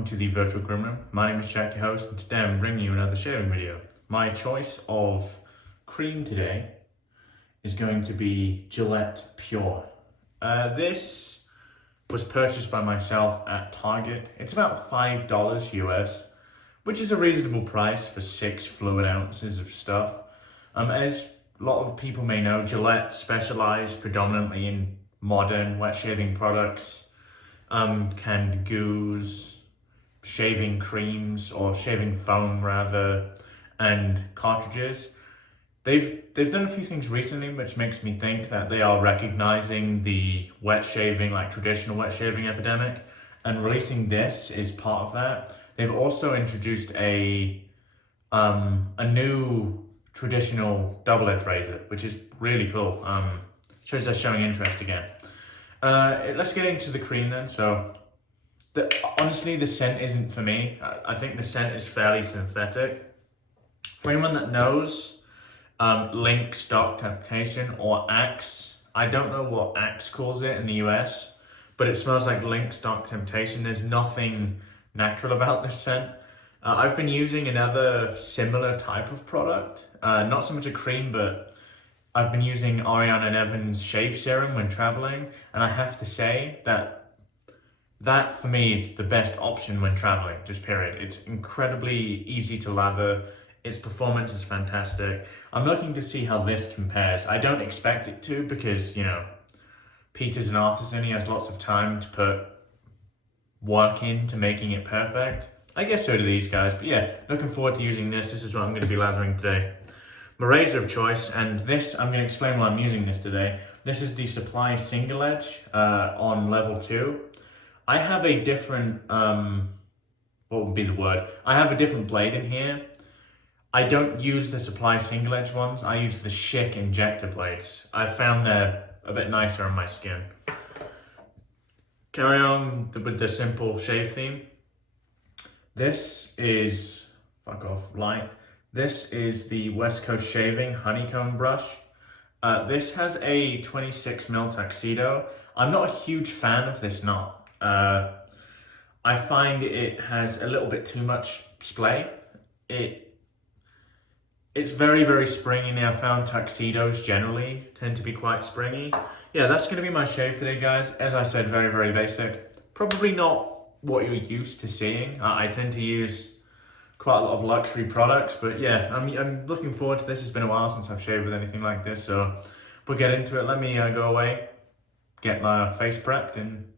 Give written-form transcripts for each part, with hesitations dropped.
welcome to the Virtual Groom Room. My name is Jack, your host, and today I'm bringing you another shaving video. My choice of cream today is going to be Gillette Pure. This was purchased by myself at Target. It's about $5 US, which is a reasonable price for 6 fluid ounces of stuff. As a lot of people may know, Gillette specialize predominantly in modern wet shaving products. Canned goos, shaving creams or shaving foam rather, and cartridges. They've done a few things recently which makes me think that they are recognizing the wet shaving, like traditional wet shaving epidemic, and releasing this is part of that. They've also introduced a new traditional double-edged razor, which is really cool. Shows they're showing interest again. Let's get into the cream then. So, honestly, the scent isn't for me. I think the scent is fairly synthetic. For anyone that knows Link Stock Temptation or Axe, I don't know what Axe calls it in the US, but it smells like Link Stock Temptation. There's nothing natural about this scent. I've been using another similar type of product, not so much a cream, but I've been using Ariana Evans shave serum when traveling, and I have to say that for me is the best option when traveling, just period. It's incredibly easy to lather. Its performance is fantastic. I'm looking to see how this compares. I don't expect it to because, you know, Peter's an artisan. He has lots of time to put work into making it perfect. I guess so do these guys, but yeah, looking forward to using this. This is what I'm going to be lathering today. My razor of choice, and this, I'm going to explain why I'm using this today. This is the Supply Single Edge on level 2. I have a different, what would be the word? I have a different blade in here. I don't use the Supply Single Edge ones. I use the Schick Injector blades. I found they're a bit nicer on my skin. Carry on with the simple shave theme. This is, fuck off, light. This is the West Coast Shaving Honeycomb brush. This has a 26mm Tuxedo. I'm not a huge fan of this knot. I find it has a little bit too much splay. It's very, very springy. Now, I found Tuxedos generally tend to be quite springy. Yeah, that's going to be my shave today, guys. As I said, very, very basic. Probably not what you're used to seeing. I tend to use quite a lot of luxury products, but yeah, I'm looking forward to this. It's been a while since I've shaved with anything like this, so we'll get into it. Let me go away, get my face prepped, and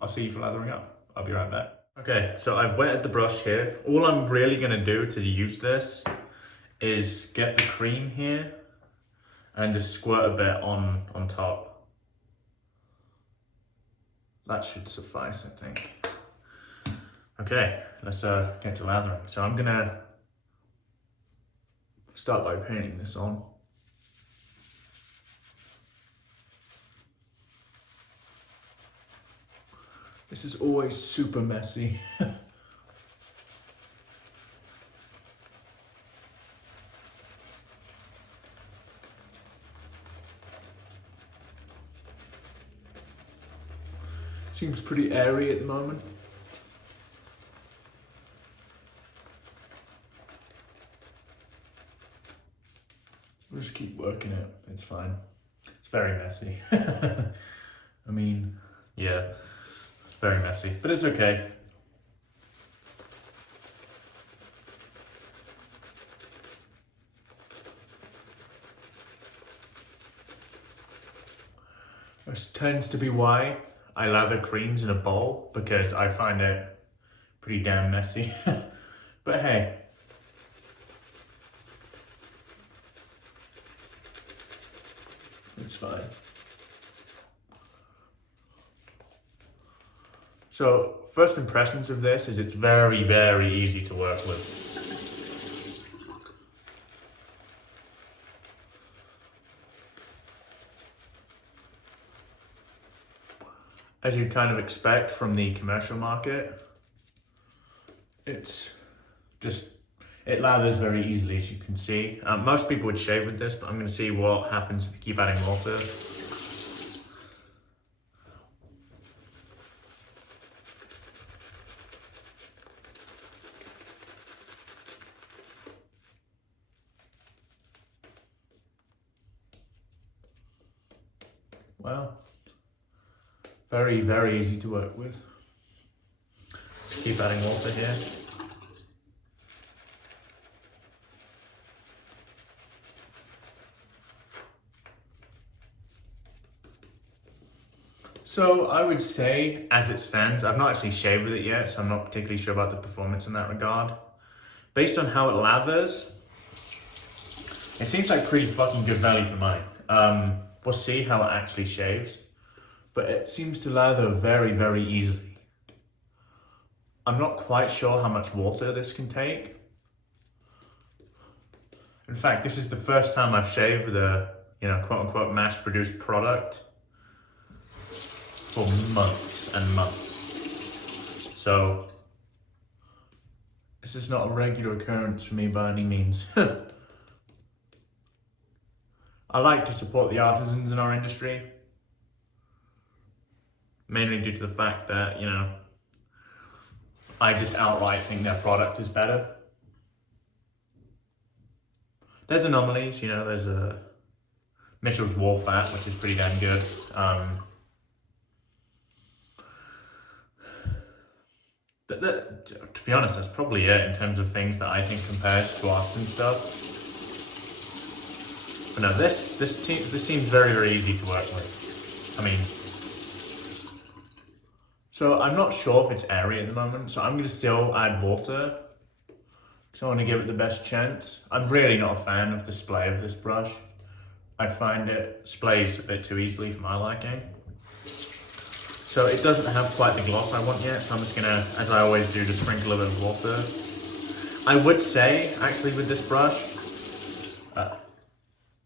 I'll see you for lathering up. I'll be right back. Okay, so I've wetted the brush here. All I'm really gonna do to use this is get the cream here and just squirt a bit on top. That should suffice, I think. Okay, let's get to lathering. So I'm gonna start by painting this on. This is always super messy. Seems pretty airy at the moment. We'll just keep working it, it's fine. It's very messy. I mean, yeah, it's very messy, but it's okay. This tends to be why I lather creams in a bowl, because I find it pretty damn messy. But hey. It's fine. So, first impressions of this is it's very, very easy to work with. As you'd kind of expect from the commercial market, it's just, it lathers very easily, as you can see. Most people would shave with this, but I'm going to see what happens if you keep adding water. well, very, very easy to work with. Just keep adding water here. So I would say, as it stands, I've not actually shaved with it yet, so I'm not particularly sure about the performance in that regard. Based on how it lathers, it seems like pretty fucking good value for money. We'll see how it actually shaves, but it seems to lather very, very easily. I'm not quite sure how much water this can take. In fact, this is the first time I've shaved with a, quote unquote mass-produced product for months and months. So this is not a regular occurrence for me by any means. I like to support the artisans in our industry, mainly due to the fact that, I just outright think their product is better. There's anomalies, there's a Mitchell's Wall Fat, which is pretty damn good. To be honest, that's probably it in terms of things that I think compares to us and stuff. But no, this seems very, very easy to work with. I mean, so I'm not sure if it's airy at the moment, so I'm going to still add water because I want to give it the best chance. I'm really not a fan of the splay of this brush. I find it splays a bit too easily for my liking. So it doesn't have quite the gloss I want yet, so I'm just gonna, as I always do, just sprinkle a bit of water. I would say, actually, with this brush,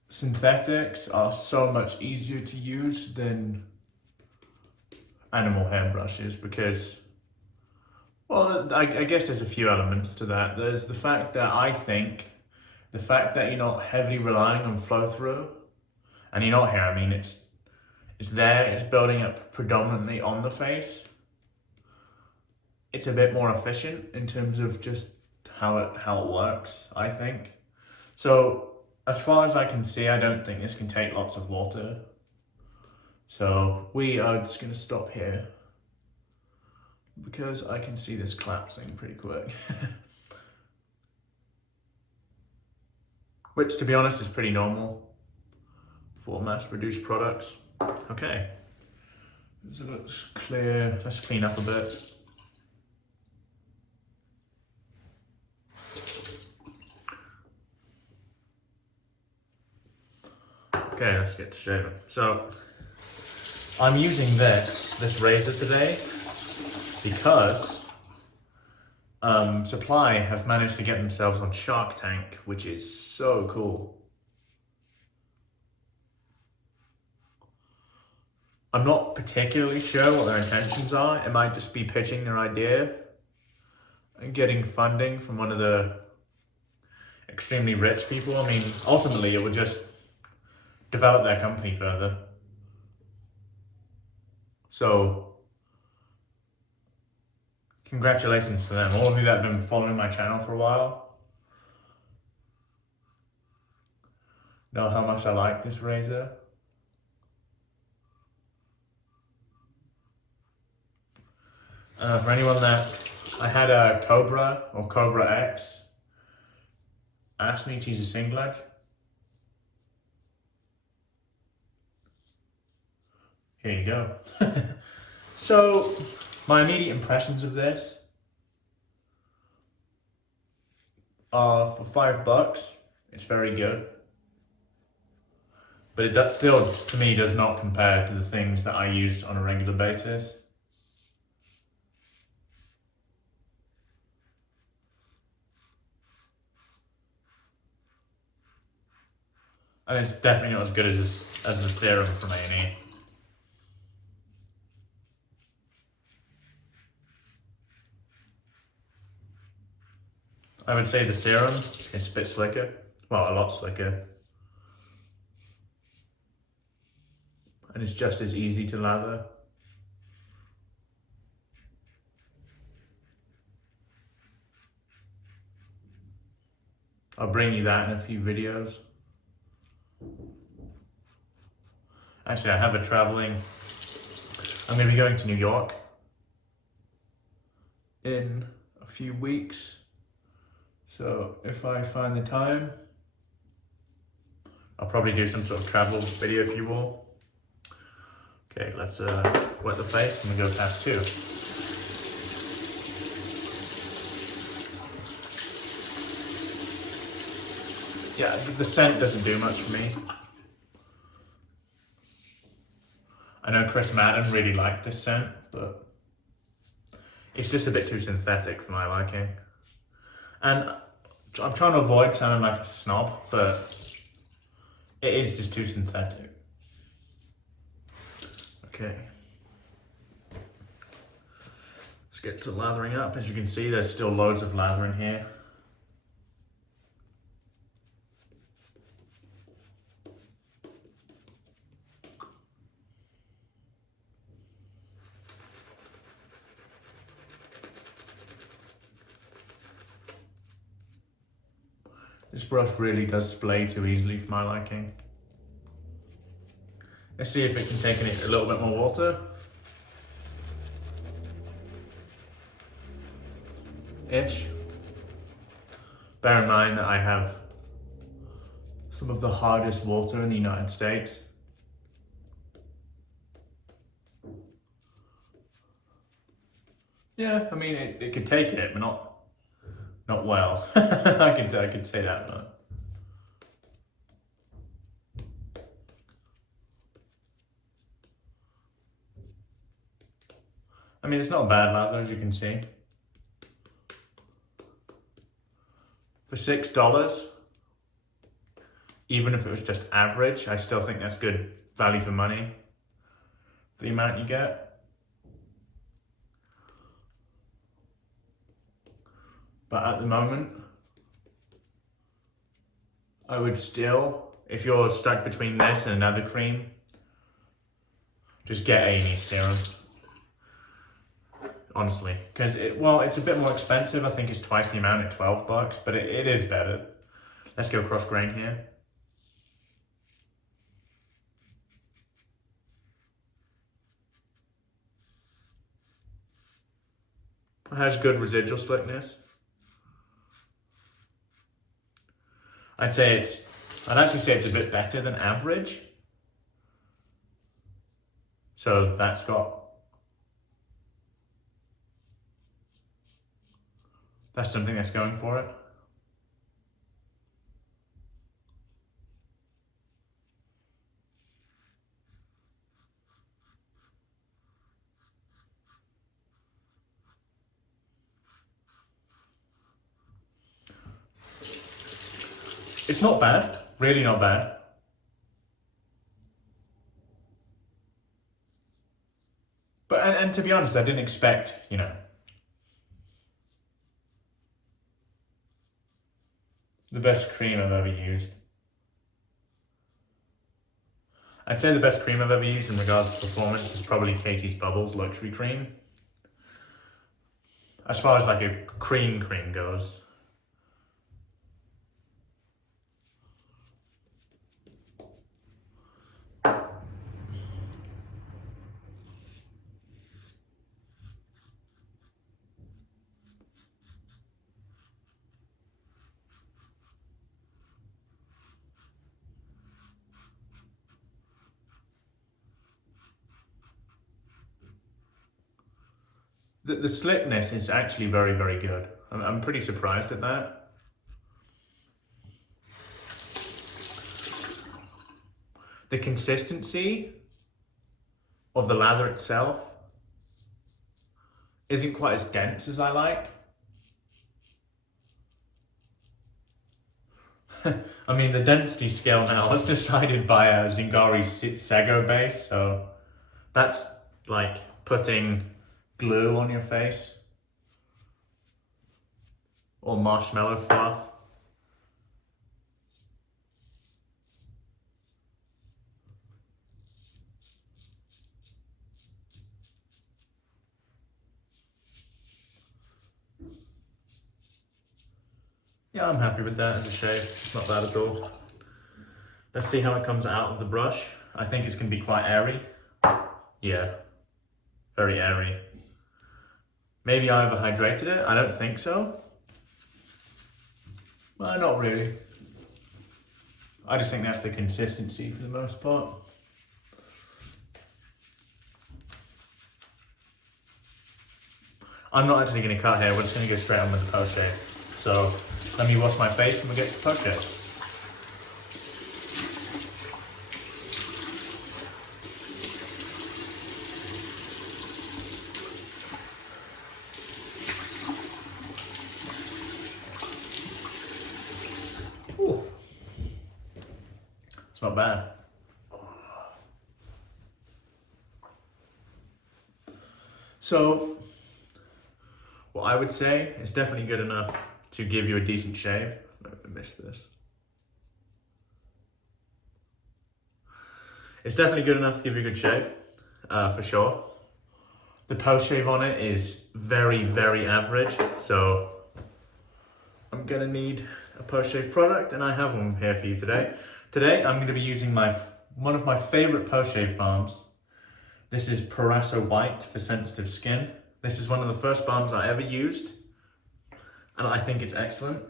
synthetics are so much easier to use than animal hair brushes because, well, I guess there's a few elements to that. There's the fact that you're not heavily relying on flow through, and you're not here, I mean, it's there, it's building up predominantly on the face. It's a bit more efficient in terms of just how it works, I think. So as far as I can see, I don't think this can take lots of water. So we are just gonna stop here because I can see this collapsing pretty quick. Which, to be honest, is pretty normal for mass-produced products. Okay, so let's clean up a bit. Okay, let's get to shaving. So, I'm using this razor today because Supply have managed to get themselves on Shark Tank, which is so cool. I'm not particularly sure what their intentions are. It might just be pitching their idea and getting funding from one of the extremely rich people. I mean, ultimately it would just develop their company further. So, congratulations to them. All of you that have been following my channel for a while know how much I like this razor. For anyone that, I had a Cobra or Cobra X asked me to use a single edge. Here you go. So, my immediate impressions of this are for $5, it's very good. But that still, to me, does not compare to the things that I use on a regular basis. And it's definitely not as good as the serum from A&E. I would say the serum is a bit slicker. Well, a lot slicker. And it's just as easy to lather. I'll bring you that in a few videos. Actually, I have a traveling. I'm going to be going to New York in a few weeks. So if I find the time, I'll probably do some sort of travel video for you all. Okay, let's wet the face and we'll go past 2. Yeah, the scent doesn't do much for me. I know Chris Madden really liked this scent, but it's just a bit too synthetic for my liking. And I'm trying to avoid sounding like a snob, but it is just too synthetic. Okay. Let's get to lathering up. As you can see, there's still loads of lather in here. This brush really does splay too easily for my liking. Let's see if it can take in a little bit more water. Ish. Bear in mind that I have some of the hardest water in the United States. Yeah, I mean, it could take it, but not well. I could say that, but. I mean, it's not bad lather, as you can see. For $6, even if it was just average, I still think that's good value for money for the amount you get. But at the moment, I would still, if you're stuck between this and another cream, just get Amy's serum. Honestly, because it's a bit more expensive. I think it's twice the amount at $12, but it is better. Let's go cross grain here. It has good residual slickness. I'd actually say it's a bit better than average. So that's something that's going for it. It's not bad, really not bad. But, and to be honest, I didn't expect, the best cream I've ever used. I'd say the best cream I've ever used in regards to performance is probably Katie's Bubbles Luxury Cream. As far as like a cream goes. The slickness is actually very, very good. I'm pretty surprised at that. The consistency of the lather itself isn't quite as dense as I like. I mean, the density scale now was decided by Zingari's Sego base, so that's like putting glue on your face or marshmallow fluff. Yeah, I'm happy with that as a shade. It's not bad at all. Let's see how it comes out of the brush. I think it's going to be quite airy. Yeah, very airy. Maybe I overhydrated it. I don't think so. Well, not really. I just think that's the consistency for the most part. I'm not actually going to cut here. We're just going to go straight on with the post shave. So let me wash my face and we'll get to the post shave. Ooh. It's not bad. So what I would say is definitely good enough to give you a decent shave. I missed this. It's definitely good enough to give you a good shave, for sure. The post shave on it is very, very average, so I'm gonna need a post shave product, and I have one here for you today. Today I'm gonna be using one of my favorite post shave balms. This is Proraso White for sensitive skin. This is one of the first balms I ever used, and I think it's excellent.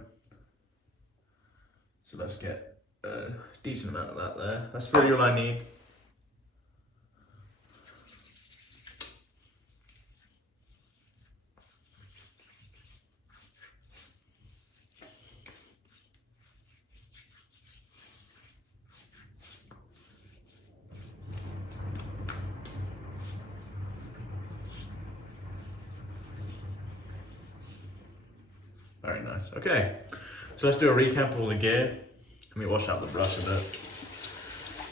So let's get a decent amount of that there. That's really all I need. Very nice. Okay, so let's do a recap of all the gear. Let me wash out the brush a bit.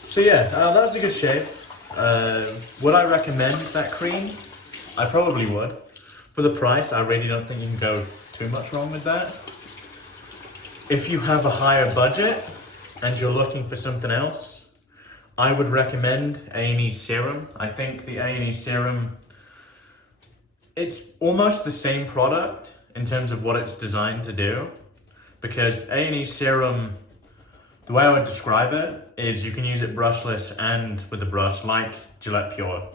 So yeah, that was a good shave. Would I recommend that cream? I probably would. For the price, I really don't think you can go too much wrong with that. If you have a higher budget and you're looking for something else, I would recommend A&E Serum. I think the A&E Serum, it's almost the same product in terms of what it's designed to do, because A&E Serum, the way I would describe it is you can use it brushless and with a brush, like Gillette Pure.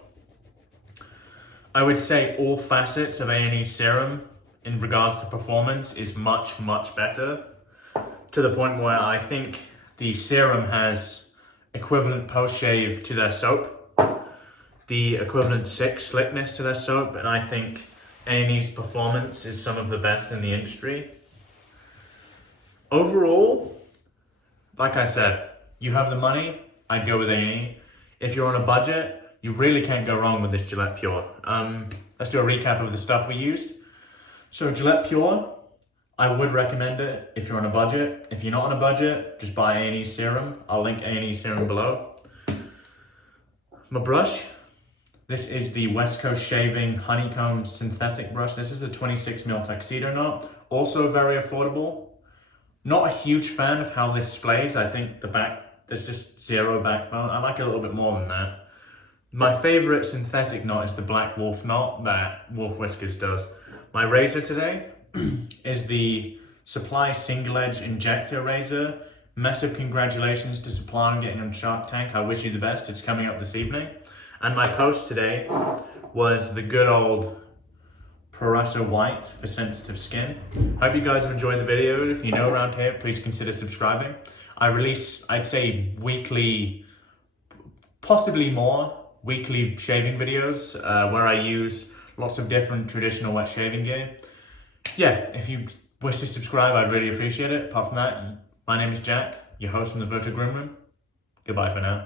I would say all facets of A&E Serum in regards to performance is much, much better, to the point where I think the serum has equivalent post-shave to their soap, the equivalent Schick slickness to their soap, and I think A&E's performance is some of the best in the industry. Overall, like I said, you have the money, I'd go with A&E. If you're on a budget, you really can't go wrong with this Gillette Pure. Let's do a recap of the stuff we used. So Gillette Pure, I would recommend it if you're on a budget. If you're not on a budget, just buy A&E Serum. I'll link A&E Serum below. My brush. This is the West Coast Shaving Honeycomb Synthetic Brush. This is a 26mm Tuxedo knot. Also very affordable. Not a huge fan of how this displays. I think the back, there's just zero backbone. I like it a little bit more than that. My favorite synthetic knot is the Black Wolf knot that Wolf Whiskers does. My razor today is the Supply Single Edge Injector razor. Massive congratulations to Supply on getting on Shark Tank. I wish you the best. It's coming up this evening. And my post today was the good old Proraso White for sensitive skin. Hope you guys have enjoyed the video. If you're new around here, please consider subscribing. I release, I'd say, weekly, possibly more, weekly shaving videos where I use lots of different traditional wet shaving gear. Yeah, if you wish to subscribe, I'd really appreciate it. Apart from that, my name is Jack, your host from the Virtual Groom Room. Goodbye for now.